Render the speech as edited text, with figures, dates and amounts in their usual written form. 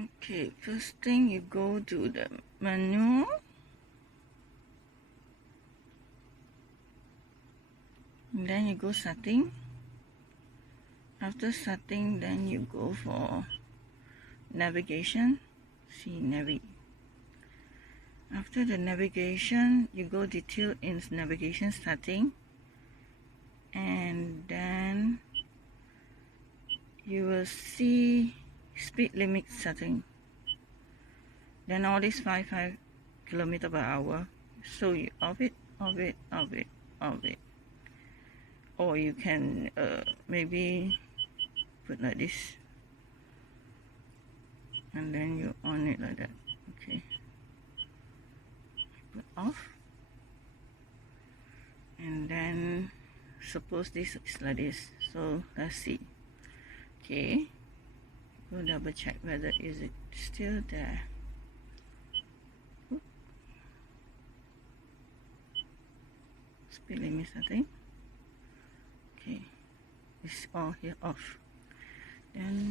Okay, first thing you go to the menu. And then you go setting. After setting, then you go for navigation. See After the navigation, you go detail in navigation setting, and then you will see speed limit setting. Then all this 5 kilometer per hour. So you off it, or you can maybe put like this, and then you on it like that. Okay, put off, and then suppose this is like this. So let's see. Okay, go double check whether is it still there. Speed limit setting. Okay, it's all here off. Then